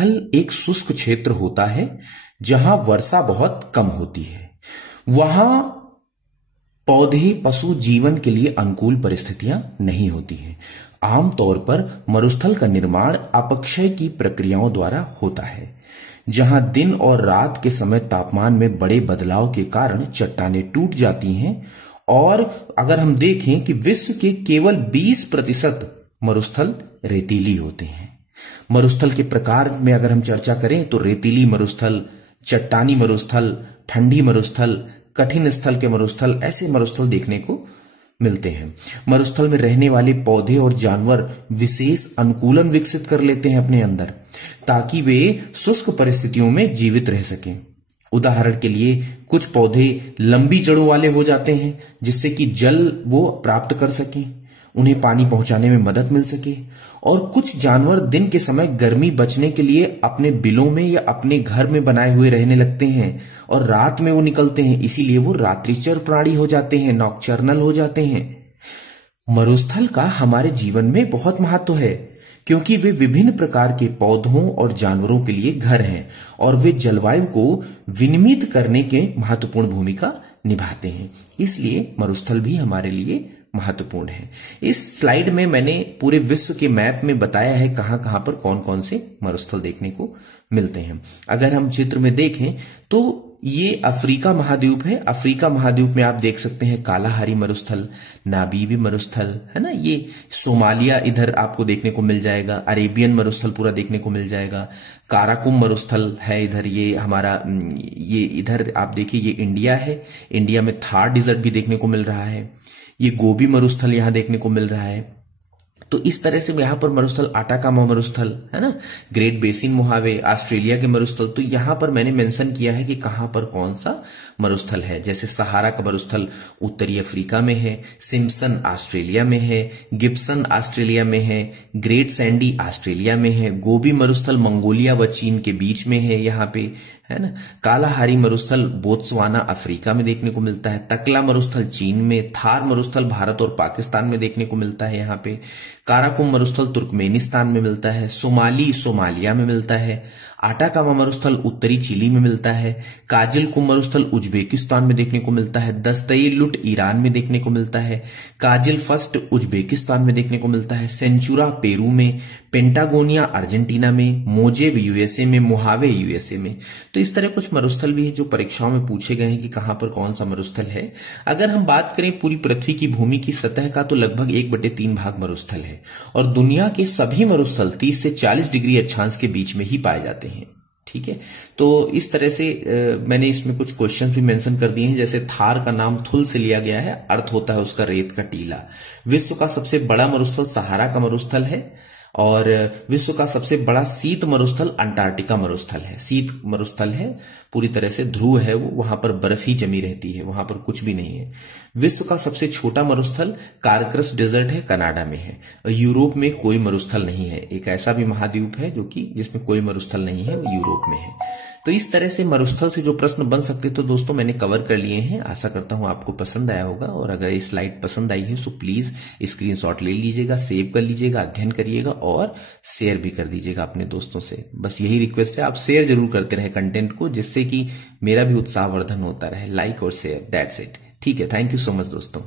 मरुस्थल एक शुष्क क्षेत्र होता है जहां वर्षा बहुत कम होती है। वहां पौधे पशु जीवन के लिए अनुकूल परिस्थितियां नहीं होती हैं। आमतौर पर मरुस्थल का निर्माण अपक्षय की प्रक्रियाओं द्वारा होता है, जहां दिन और रात के समय तापमान में बड़े बदलाव के कारण चट्टानें टूट जाती हैं। और अगर हम देखें कि विश्व के केवल 20% मरुस्थल रेतीली होते हैं। मरुस्थल के प्रकार में अगर हम चर्चा करें तो रेतीली मरुस्थल, चट्टानी मरुस्थल, ठंडी मरुस्थल, कठिन स्थल के मरुस्थल, ऐसे मरुस्थल देखने को मिलते हैं। मरुस्थल में रहने वाले पौधे और जानवर विशेष अनुकूलन विकसित कर लेते हैं अपने अंदर, ताकि वे शुष्क परिस्थितियों में जीवित रह सकें। उदाहरण के लिए कुछ पौधे लंबी जड़ों वाले हो जाते हैं, जिससे कि जल वो प्राप्त कर सकें, उन्हें पानी पहुंचाने में मदद मिल सके। और कुछ जानवर दिन के समय गर्मी बचने के लिए अपने बिलों में या अपने घर में बनाए हुए रहने लगते हैं और रात में वो निकलते हैं, इसीलिए वो रात्रिचर प्राणी हो जाते हैं, नॉकचर्नल हो जाते हैं। मरुस्थल का हमारे जीवन में बहुत महत्व है, क्योंकि वे विभिन्न प्रकार के पौधों और जानवरों के लिए घर हैं और वे जलवायु को विनियमित करने के महत्वपूर्ण भूमिका निभाते हैं। इसलिए मरुस्थल भी हमारे लिए महत्वपूर्ण है। इस स्लाइड में मैंने पूरे विश्व के मैप में बताया है कहां कहां पर कौन कौन से मरुस्थल देखने को मिलते हैं। अगर हम चित्र में देखें तो ये अफ्रीका महाद्वीप है। अफ्रीका महाद्वीप में आप देख सकते हैं कालाहारी मरुस्थल, नाबीबी मरुस्थल, है ना। ये सोमालिया इधर आपको देखने को मिल जाएगा। अरेबियन मरुस्थल पूरा देखने को मिल जाएगा। काराकुम मरुस्थल है इधर, ये हमारा, ये इधर आप देखिए ये इंडिया है। इंडिया में थार डिजर्ट भी देखने को मिल रहा है। ये गोबी मरुस्थल यहां देखने को मिल रहा है। तो इस तरह से यहां पर मरुस्थल, आटाकामा मरुस्थल, है ना, ग्रेट बेसिन मोहावे, ऑस्ट्रेलिया के मरुस्थल। तो यहां पर मैंने मेंशन किया है कि कहां पर कौन सा मरुस्थल है। जैसे सहारा का मरुस्थल उत्तरी अफ्रीका में है, सिम्पसन ऑस्ट्रेलिया में है, गिब्सन ऑस्ट्रेलिया में है, ग्रेट सैंडी ऑस्ट्रेलिया में है, गोबी मरुस्थल मंगोलिया व चीन के बीच में है यहाँ पे, है ना। कालाहारी मरुस्थल बोत्सवाना अफ्रीका में देखने को मिलता है। तकला मरुस्थल चीन में, थार मरुस्थल भारत और पाकिस्तान में देखने को मिलता है यहाँ पे। काराकुम मरुस्थल तुर्कमेनिस्तान में मिलता है। सोमाली सोमालिया में मिलता है। आटाकामा मरुस्थल उत्तरी चिली में मिलता है। काजिलकुम मरुस्थल उज्बेकिस्तान में देखने को मिलता है। दस्तईलुट ईरान में देखने को मिलता है। काजिल फर्स्ट उज्बेकिस्तान में देखने को मिलता है। सेंचुरा पेरू में, पेंटागोनिया अर्जेंटीना में, मोजेब यूएसए में, मोहावे यूएसए में। तो इस तरह कुछ मरुस्थल भी है जो परीक्षाओं में पूछे गए हैं कि कहां पर कौन सा मरुस्थल है। अगर हम बात करें पूरी पृथ्वी की भूमि की सतह का तो लगभग 1/3 भाग मरुस्थल है और दुनिया के सभी मरुस्थल 30 से 40 डिग्री अक्षांश के बीच में ही पाए जाते हैं। ठीक है, तो इस तरह से मैंने इसमें कुछ क्वेश्चन भी मेंशन कर दिए हैं। जैसे थार का नाम थुल से लिया गया है, अर्थ होता है उसका रेत का टीला। विश्व का सबसे बड़ा मरुस्थल सहारा का मरुस्थल है और विश्व का सबसे बड़ा शीत मरुस्थल अंटार्कटिका मरुस्थल है। शीत मरुस्थल है, पूरी तरह से ध्रुव है वो, वहां पर बर्फ ही जमी रहती है, वहां पर कुछ भी नहीं है। विश्व का सबसे छोटा मरुस्थल कारक्रस डेजर्ट है, कनाडा में है। यूरोप में कोई मरुस्थल नहीं है। एक ऐसा भी महाद्वीप है जो कि जिसमें कोई मरुस्थल नहीं है, वो यूरोप में है। तो इस तरह से मरुस्थल से जो प्रश्न बन सकते तो दोस्तों मैंने कवर कर लिए हैं। आशा करता हूं आपको पसंद आया होगा और अगर ये स्लाइड पसंद आई है तो प्लीज स्क्रीनशॉट ले लीजिएगा, सेव कर लीजिएगा, अध्ययन करिएगा और शेयर भी कर दीजिएगा अपने दोस्तों से। बस यही रिक्वेस्ट है, आप शेयर जरूर करते रहे कंटेंट को, जिससे कि मेरा भी उत्साहवर्धन होता रहे। लाइक और शेयर, दैट्स इट। ठीक है, थैंक यू सो मच दोस्तों।